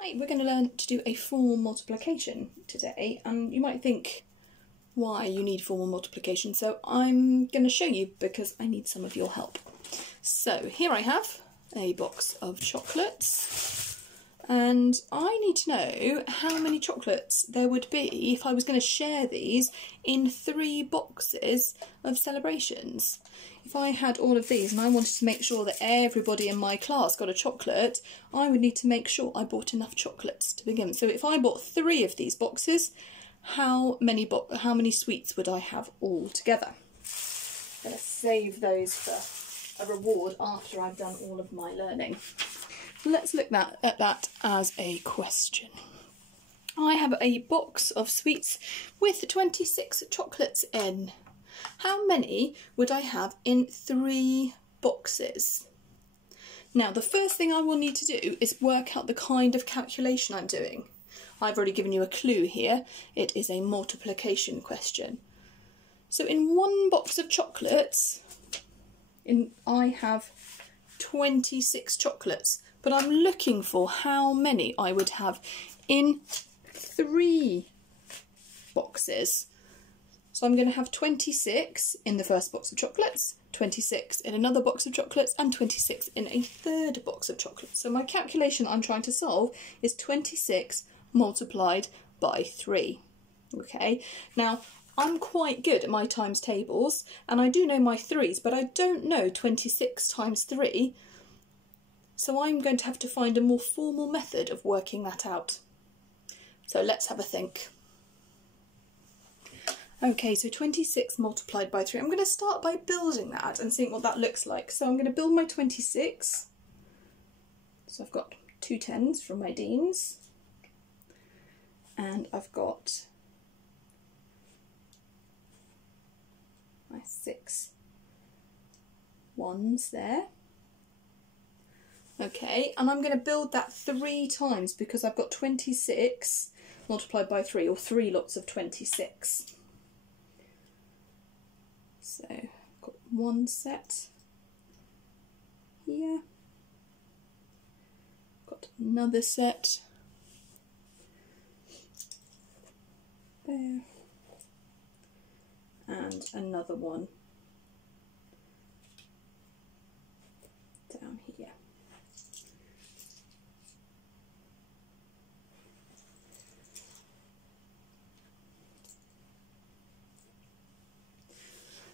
Hi, we're going to learn to do a formal multiplication today, and you might think why you need formal multiplication, so I'm going to show you because I need some of your help. So here I have a box of chocolates, and I need to know how many chocolates there would be if I was going to share these in 3 boxes of celebrations. If I had all of these and I wanted to make sure that everybody in my class got a chocolate, I would need to make sure I bought enough chocolates to begin with. So if I bought 3 of these boxes, how many sweets would I have all together? I'm going to save those for a reward after I've done all of my learning. Let's look at that as a question. I have a box of sweets with 26 chocolates in. How many would I have in 3 boxes? Now, the first thing I will need to do is work out the kind of calculation I'm doing. I've already given you a clue here. It is a multiplication question. So in 1 box of chocolates, I have 26 chocolates, but I'm looking for how many I would have in 3 boxes. So I'm going to have 26 in the first box of chocolates, 26 in another box of chocolates, and 26 in a third box of chocolates. So my calculation I'm trying to solve is 26 multiplied by 3. Okay, now I'm quite good at my times tables, and I do know my 3's, but I don't know 26 times 3. So I'm going to have to find a more formal method of working that out. So let's have a think. Okay, so 26 multiplied by 3. I'm going to start by building that and seeing what that looks like. So I'm going to build my 26. So I've got 2 10s from my Deans. And I've got my 6 1s there. Okay, and I'm going to build that 3 times because I've got 26 multiplied by 3, or 3 lots of 26. So I've got 1 set here, got another set there, and another one down here.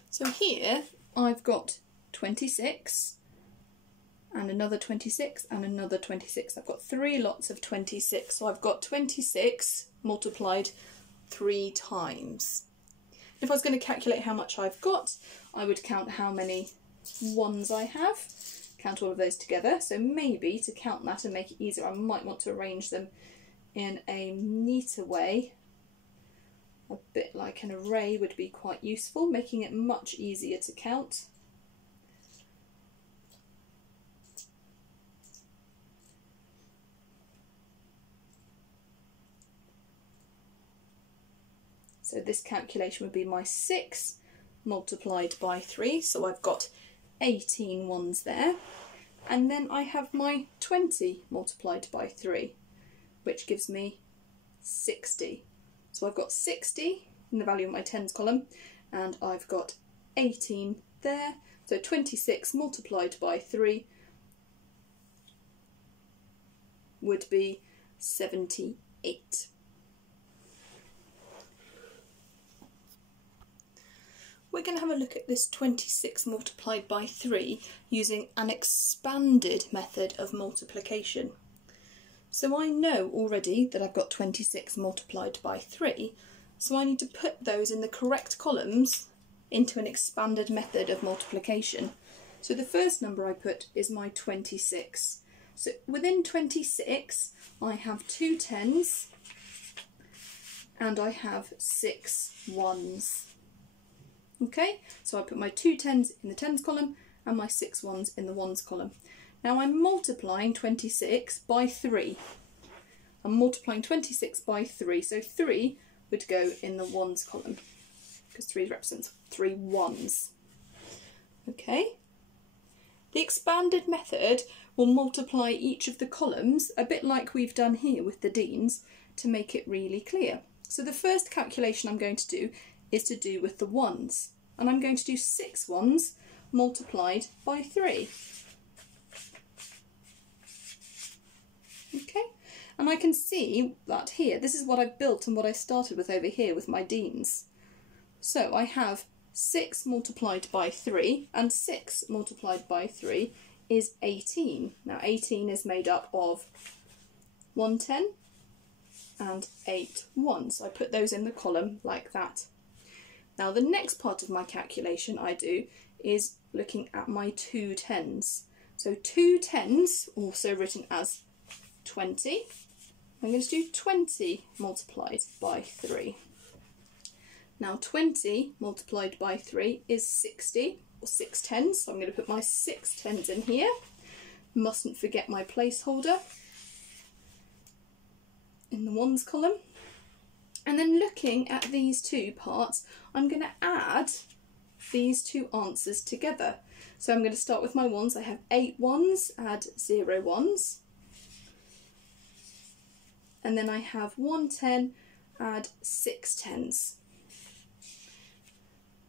So here I've got 26 and another 26 and another 26. I've got 3 lots of 26, so I've got 26 multiplied 3 times. If I was going to calculate how much I've got, I would count how many 1s I have, count all of those together. So maybe to count that and make it easier, I might want to arrange them in a neater way. A bit like an array would be quite useful, making it much easier to count. So this calculation would be my 6 multiplied by 3, so I've got 18 1s there. And then I have my 20 multiplied by 3, which gives me 60. So I've got 60 in the value of my 10s column, and I've got 18 there. So 26 multiplied by 3 would be 78. We're going to have a look at this 26 multiplied by 3 using an expanded method of multiplication. So I know already that I've got 26 multiplied by 3, so I need to put those in the correct columns into an expanded method of multiplication. So the first number I put is my 26. So within 26 I have 2 10s and I have 6 1s. Okay, so I put my 2 10s in the 10s column and my 6 1s in the 1s column. Now I'm multiplying 26 by 3. I'm multiplying 26 by 3, so 3 would go in the 1s column, because 3 represents 3 1s. Okay, The expanded method will multiply each of the columns, a bit like we've done here with the Deans, to make it really clear. So the first calculation I'm going to do is to do with the ones, and I'm going to do 6 ones multiplied by 3. Okay, and I can see that here, this is what I've built and what I started with over here with my Deans. So I have 6 multiplied by 3, and 6 multiplied by 3 is 18. Now 18 is made up of 1 10 and 8 1s. So I put those in the column like that. Now the next part of my calculation I do is looking at my 2 10s. So 2 10s, also written as 20. I'm going to do 20 multiplied by 3. Now 20 multiplied by 3 is 60, or 6 10s, so I'm going to put my 6 10s in here. Mustn't forget my placeholder in the ones column. And then looking at these two parts, I'm going to add these two answers together. So I'm going to start with my ones. I have 8 ones, add 0 ones. And then I have 1 10, add 6 10s.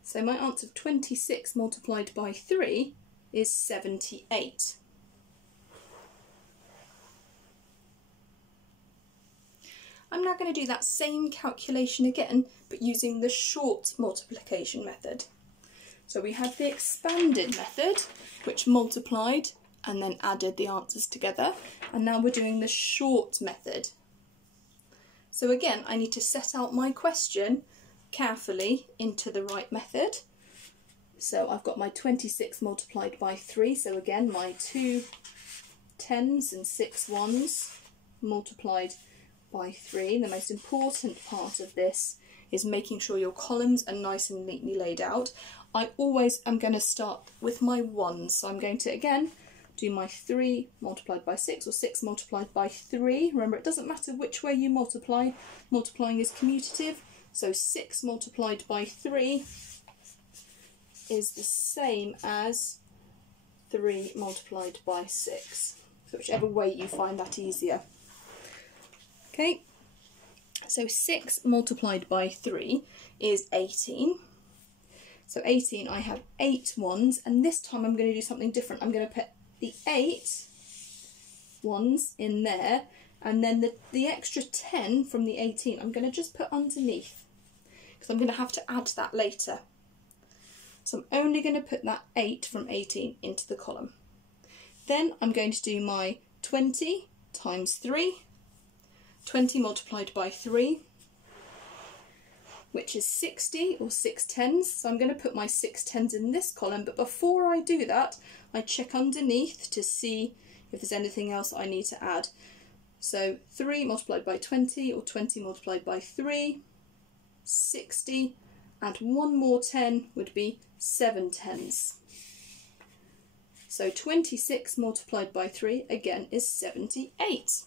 So my answer of 26 multiplied by 3 is 78. I'm now going to do that same calculation again, but using the short multiplication method. So we had the expanded method, which multiplied and then added the answers together, and now we're doing the short method. So again, I need to set out my question carefully into the right method. So I've got my 26 multiplied by 3, so again my 2 10s and 6 1s multiplied by 3. The most important part of this is making sure your columns are nice and neatly laid out. I always am going to start with my 1s, so I'm going to again do my 3 multiplied by 6, or 6 multiplied by 3. Remember, it doesn't matter which way you multiply, multiplying is commutative, so 6 multiplied by 3 is the same as 3 multiplied by 6, so whichever way you find that easier. Okay, so 6 multiplied by 3 is 18. So 18, I have 8 ones, and this time I'm going to do something different. I'm going to put the 8 ones in there, and then the extra 10 from the 18 I'm going to just put underneath, because I'm going to have to add that later. So I'm only going to put that 8 from 18 into the column. Then I'm going to do my 20 times 3, 20 multiplied by 3, which is 60, or 6 10s. So I'm going to put my 6 10s in this column, but before I do that, I check underneath to see if there's anything else I need to add. So 3 multiplied by 20, or 20 multiplied by 3, 60, and one more 10 would be 7 10s. So 26 multiplied by 3 again is 78.